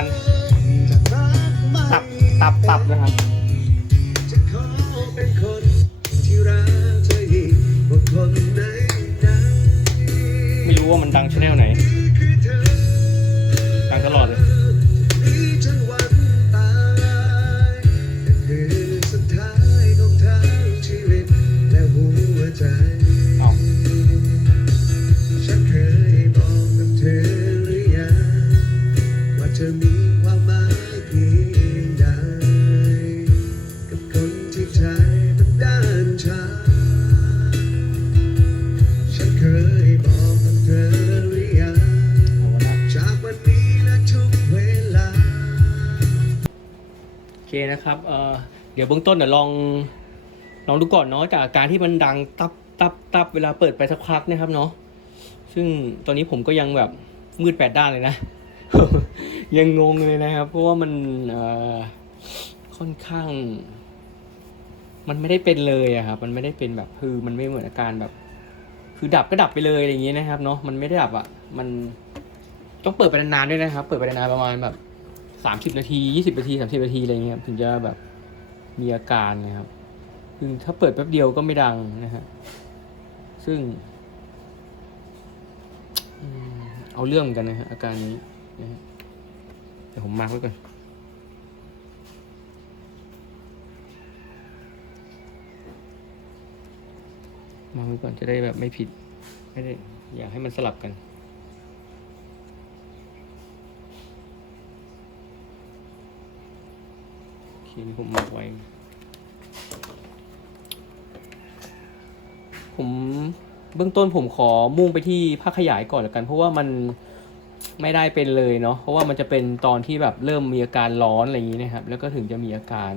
การตับตับตับนะครับจะขอเป็นคนที่รักเธอยิ่งกว่าคนไหนไหนไม่รู้ว่ามันดังชแนลไหน นะครับเอ่อเดี๋ยวเบื้องต้นเดี๋ยวลองลองดูก่อนเนาะจากอาการที่มันดังตับตับตับเวลาเปิดไปสักพักนะครับเนาะซึ่งตอนนี้ผมก็ยังแบบมืดแปดด้านเลยนะ ยังงงเลยนะครับ เพราะว่ามันเอ่อค่อนข้าง มันไม่ได้เป็นเลยอะครับมันไม่ได้เป็นแบบคือมันไม่เหมือนอาการแบบ คือดับก็ดับไปเลยอะไรอย่างนี้นะครับ เนาะมันไม่ได้ดับอะมันต้องเปิดไปนานๆด้วยนะครับ เปิดไปนานๆประมาณแบบ สามสิบนาทียี่สิบนาทีสามสิบนาทีอะไรเงี้ยถึงจะแบบมีอาการนะครับคือถ้าเปิดแป๊บเดียวก็ไม่ดังนะฮะซึ่งเอาเรื่องกันนะฮะอาการนี้นะฮะเดี๋ยวผมมาไว้ก่อนมาไว้ก่อนจะได้แบบไม่ผิดไม่ได้อยากให้มันสลับกัน โอ เคนี่ผมมาร์คไว้ ผมเบื้องต้นผมขอมุ่งไปที่ภาคขยายก่อนแล้วกัน เพราะว่ามันไม่ได้เป็นเลยเนาะเพราะว่ามันจะเป็นตอนที่แบบเริ่มมีอาการร้อนอะไรอย่างนี้นะครับ แล้วก็ถึงจะมีอาการ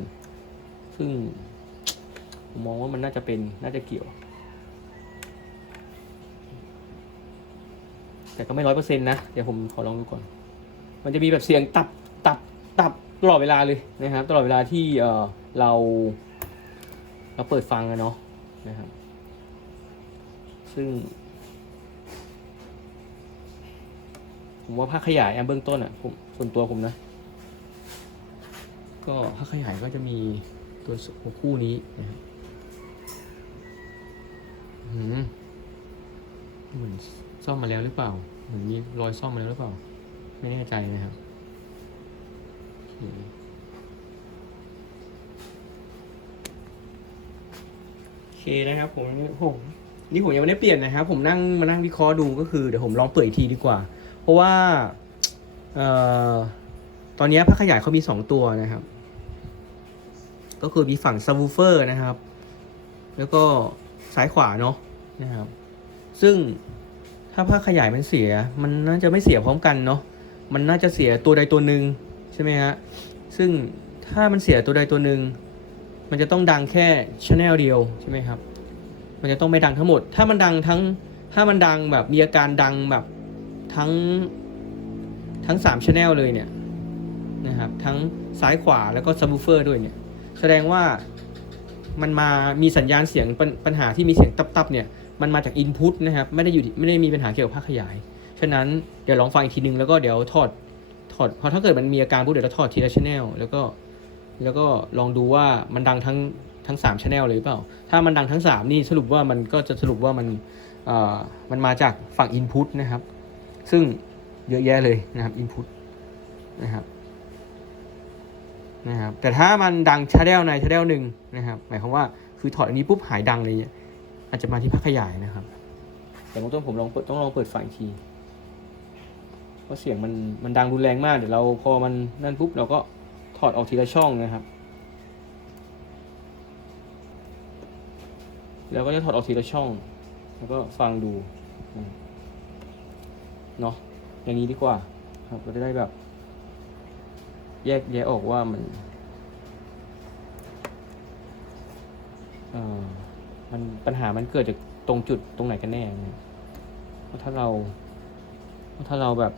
ซึ่งผมมองว่ามันน่าจะเป็นน่าจะเกี่ยว แต่ก็ไม่ร้อยเปอร์เซ็นต์นะ เดี๋ยวผมขอลองดูก่อน มันจะมีแบบเสียงตับตับตับ ตลอดเวลาเลยนะครับ ตลอดเวลาที่เออเรา เราเปิดฟังอะเนาะนะครับ ซึ่ง ผมว่าภาคขยายอันเบื้องต้นอะผมส่วนตัวผมนะ ก็ภาคขยายก็จะมีตัวหัวคู่นี้นะครับเหมือนซ่อมมาแล้วหรือเปล่า เหมือนมีรอยซ่อมมาแล้วหรือเปล่า ไม่แน่ใจนะครับ โอเคนะครับผมผมนี่ผมยังไม่ได้เปลี่ยนนะครับ ผมนั่งมานั่งวิเคราะห์ดูก็คือเดี๋ยวผมลองเปิดอีกทีดีกว่า เพราะว่าเอ่อตอนนี้ภาขยายเขามีสองตัวนะครับ ก็คือมีฝั่งซับวูเฟอร์นะครับ แล้วก็ซ้ายขวาเนาะนะครับ ซึ่งถ้าภาคขยายมันเสีย มันน่าจะไม่เสียพร้อมกันเนาะมันน่าจะเสียตัวใดตัวหนึ่ง ใช่ไหมฮะ ซึ่งถ้ามันเสียตัวใดตัวหนึ่งมันจะต้องดังแค่ชแนลเดียวใช่ไหมครับ มันจะต้องไม่ดังทั้งหมด ถ้ามันดังทั้ง ถ้ามันดังแบบมีอาการดังแบบทั้งทั้งสามชแนลเลยเนี่ยนะครับ ทั้งซ้ายขวาแล้วก็ซับวูเฟอร์ด้วยเนี่ยแสดงว่ามันมามีสัญญาณเสียงปปัญหาที่มีเสียงตับๆเนี่ยมันมาจากอินพุตนะครับ ไม่ได้อยู่ไม่ได้มีปัญหาเกี่ยวกับภาคขยาย ฉะนั้นเดี๋ยวลองฟังอีกทีนึงแล้วก็เดี๋ยวถอด ถอดพราะถ้าเกิดมันมีอาการปุ๊บเดี๋ยวเราถอดทีละชแนลแล้วก็แล้วก็ลองดูว่ามันดังทั้งทั้งสามชแนลเลยหรือเปล่า ถ้ามันดังทั้งสามนี่สรุปว่ามันก็จะสรุปว่ามันเอ่อมันมาจากฝั่งอินพุตนะครับ ซึ่งเยอะแยะเลยนะครับอินพุตนะครับนะครับแต่ถ้ามันดังชแนลในชแนลหนึ่งนะครับ หมายความว่าคือถอดอันนี้ปุ๊บหายดังเลยเนี่ยอาจจะมาที่ภาคขยายนะครับ แต่เบื้องต้นผมลองเปิดต้องลองเปิดไฟอีกที เพราะเสียงมันมันดังรุนแรงมากเดี๋ยวเราพอมันนั่นปุ๊บเราก็ถอดออกทีละช่องนะครับแล้วก็จะถอดออกทีละช่อง แล้วก็ฟังดูเนาะอย่างนี้ดีกว่า ครับเราจะได้แบบ แยกแยะออกว่ามันเออมันปัญหามันเกิดจากตรงจุดตรงไหนกันแน่เพราะถ้าเรา ถ้าเราแบบ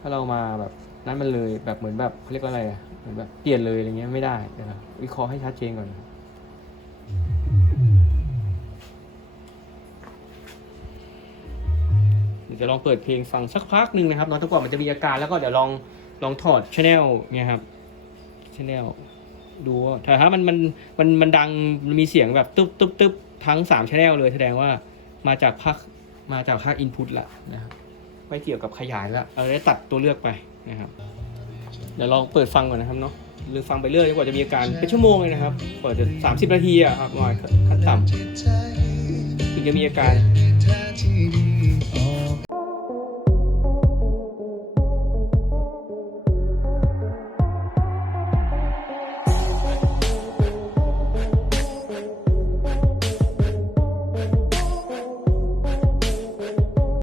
ถ้าเรามาแบบนั้นมันเลยแบบเหมือนแบบเขาเรียกว่าอะไรอะเหมือนแบบเปลี่ยนเลยอะไรเงี้ยไม่ได้นะครับวิเคราะห์ให้ชัดเจนก่อนจะลองเปิดเพลงฟังสักพักหนึ่งนะครับเนาะแต่กว่ามันจะมีอาการแล้วก็เดี๋ยวลองลองถอดชแนลเนี่ยครับชแนลดูว่าแต่ถ้ามันมันมันมันดังมันมีเสียงแบบตึ๊บตึ๊บตึ๊บทั้งสามชแนลเลยแสดงว่ามาจากภาค มาจากค่าคอินพุตละนะครับไม่เกี่ยวกับขยายละเราได้ตัดตัวเลือกไปนะครับเดี๋ยวลองเปิดฟังก่อนนะครับเนาะหรือฟังไปเรื่อยจนกว่าจะมีอาการเป็นชั่วโมงเลยนะครับกว่าจะสามสิบนาทีอะครับหน่อยขั้นต่ำถึงจะมีอาการ